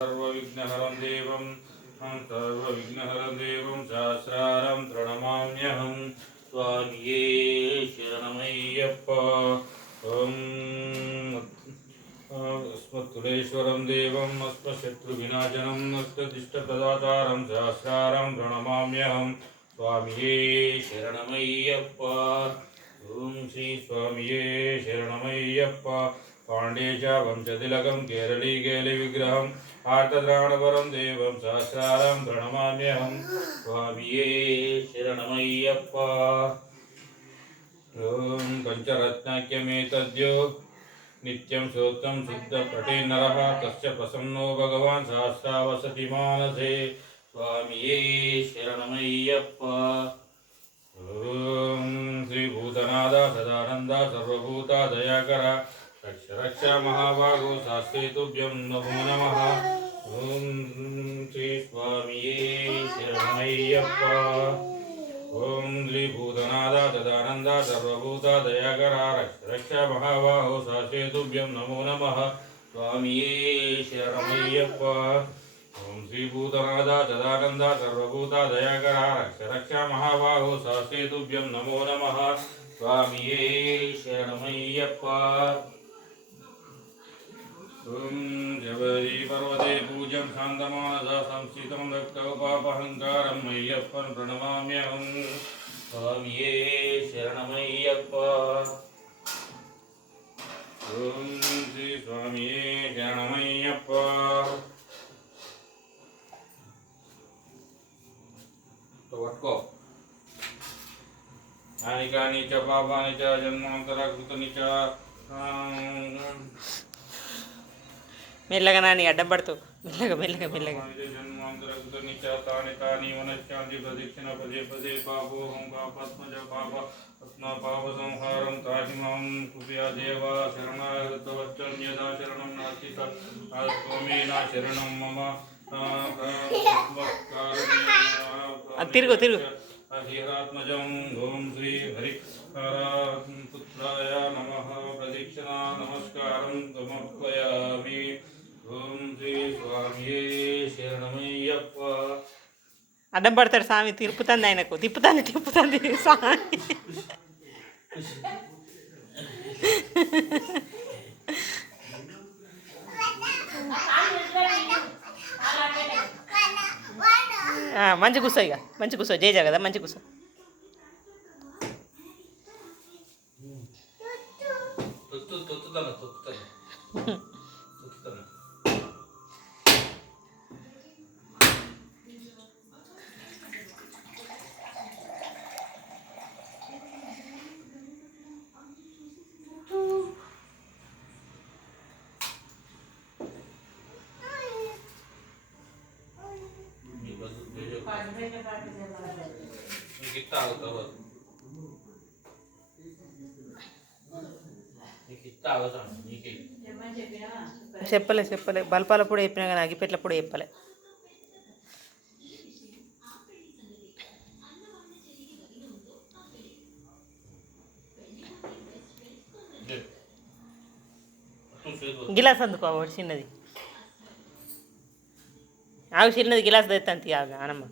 सर्वविघ्नहरं सहस्रारं प्रणमाम्यहं स्वामिये शरणमय्यप्प ॐ अस्मत्कुलेश्वरं देवम् अस्मशत्रुविनाशनं नष्टदिष्टप्रदातारं सहस्रारं प्रणमाम्यहं स्वामिये शरणमय्यप्प ॐ श्री स्वामिये शरणमय्यप्प पाण्डेश वंशतिलकं केरली केलिविग्रहम् आर्तद्राणवरं देवं सहस्रारं प्रणमाम्यहं स्वामिये शरणमय्यप्प ॐ पञ्चरत्नाख्यमेतद्यो नित्यं श्रोत्रं शुद्धप्रटेन्नरः तस्य प्रसन्नो भगवान् सहस्रावसति मानसे स्वामिये शरणमय्यप्प ॐ श्रीभूतनाथ सदानन्द सर्वभूता दयाकर रक्ष रक्ष महाभागो शास्त्रे तुभ्यं नमो नमः ॐ श्री स्वामिये शरणमय्यप्प ॐ श्रीभूतनाथ सदानन्द सर्वभूता दयाकर रक्ष रक्ष महाभागो शास्त्रे तुभ्यं नमो नमः स्वामिये शरणमय्यप्प ॐ श्रीभूतनाथ सदानन्द सर्वभूता दयाकर रक्ष रक्ष महाभागो शास्त्रे तुभ्यं नमो नमः स्वामिये शरणमय्यप्प ॐ जवरी पर्वते पूज्यं शान्तमानसा संस्थितं रक्तोपापहङ्कारं मय्यप्पं प्रणमाम्यहं स्वामिये शरणमय्यप्प ॐ श्री स्वामिये शरणमय्यप्प पट्को हानिकानि च पापानि च जन्मान्तरकृतानि च మెల్లగా నాని అడ్డం పడుతావు మెల్లగా మెల్లగా మెల్లగా జన్మాంతరకృతాని చ తాని తాని వనశ్చాంతి ప్రదక్షిణ పదే పదే పాపోహం పాపాత్మజ పాప ఆత్మ పాప సంహారం తాहि మాం కృపయా దేవ శరణాగతవచ్చన్యదా శరణం నాస్తి త్వమే నా శరణం మమ తిరుగు తిరుగు హరిహరాత్మజం ఓం శ్రీ హరి పుత్రాయ నమః ప్రదక్షిణా నమస్కారం సమర్పయామి ఓం శ్రీ స్వామియే శరణమయ్యప్ప అడ్డం పడతాడు స్వామి తిరుపుతుంది ఆయనకు తిప్పుతుంది స్వామి మంచి కూర్చో ఇక మంచి కూర్చో జేజా కదా మంచి కూర్చో చెప్పలే బల్పాల పొడి చెప్పినా కానీ అగిపెట్ల పొడి చెప్పలే గిలాస్ అందుకో చిన్నది ఆగు చిన్నది గిలాస్ తెస్తాను ఆనమ్మ